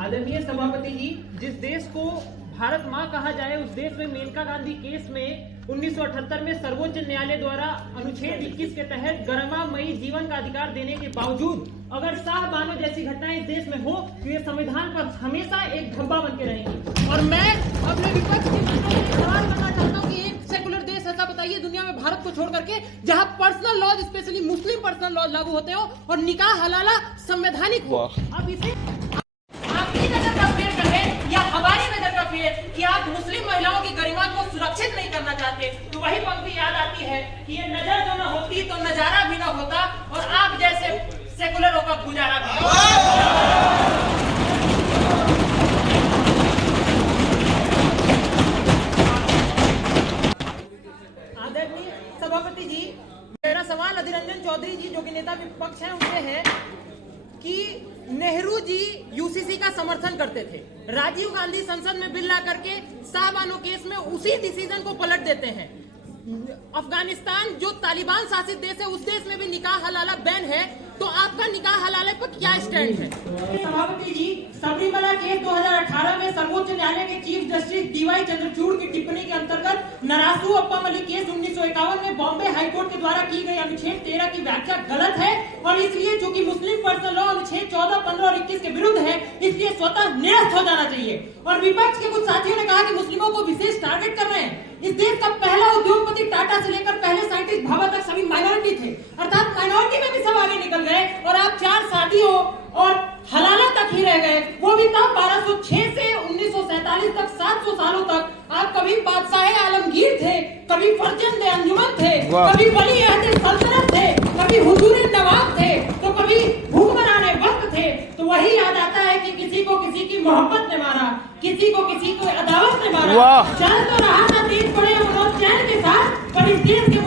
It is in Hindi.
आदरणीय सभापति जी, जिस देश को भारत मां कहा जाए उस देश में मेनका गांधी केस में 1978 में सर्वोच्च न्यायालय द्वारा अनुच्छेद 21 के तहत गरिमामयी जीवन का अधिकार देने के बावजूद अगर शाहबानो जैसी घटनाएं इस देश में हो तो ये संविधान पर हमेशा एक धब्बा बन के रहेंगी। और मैं अपने विपक्ष के मित्रों से सवाल करना चाहता हूँ कि एक सेकुलर देश ऐसा बताइए दुनिया में भारत को छोड़ करके जहाँ पर्सनल लॉज स्पेशली मुस्लिम पर्सनल लॉज लागू होते हो और निकाह हलाला संवैधानिक हो। अब इसे आपकी नजर का फेर है या हमारी नजर का फेर कि आप मुस्लिम महिलाओं की गरिमा को सुरक्षित नहीं करना चाहते, तो वही पंक्ति याद आती है कि ये नजर जो न होती तो नजारा भी न होता और आप जैसे सेकुलरों का गुजारा भी न होता। आदरणीय सभापति जी, मेरा सवाल अधीर रंजन चौधरी जी जो कि नेता विपक्ष हैं उनसे है कि नेहरू जी यूसीसी का समर्थन करते थे, राजीव गांधी संसद में बिल ला करके शाहबानो केस में उसी डिसीजन को पलट देते हैं। अफगानिस्तान जो तालिबान शासित देश है उस देश में भी निकाह हलाला बैन है, तो आपका निकाह हलाला पर क्या स्टैंड है? सभापति जी, सबरीमला केस 2018 में सर्वोच्च न्यायालय के चीफ जस्टिस डीवाई चंद्रचूड़ की टिप्पणी के अंतर्गत नरासू अप्पा मलिक केस 1951 में बॉम्बे हाईकोर्ट के द्वारा की गई अनुच्छेद 13 की व्याख्या गलत है और इसलिए जो कि मुस्लिम पर्सनल लॉ अनुच्छेद 14, 15 और 21 के विरुद्ध है, इसलिए स्वतः निरस्त हो जाना चाहिए। और विपक्ष के कुछ साथियों ने कहा कि मुस्लिमों को विशेष टारगेट कर रहे हैं। इस देश का पहला उद्योगपति टाटा से लेकर पहले साइंटिस्ट भाभा तक सभी माइनॉरिटी थे, अर्थात माइनॉरिटी में भी सब आगे निकल गए और आप 4 शादियों और हलाला तक ही रह गए, वो भी तब 1206 से 1947 तक 700 सालों तक। आप कभी बादशाह आलमगीर थे, कभी फर्जंद अंजुमन थे, कभी वली अहद सल्तनत थे, कभी हुजूर नवाब थे, तो कभी हुक्मरान वक्त थे। तो वही याद आता है कि किसी को किसी की मोहब्बत ने मारा, किसी को किसी को अदावत ने मारा। चल तो रहा था देश बड़े मनोज चैन के साथ, पर इस देश के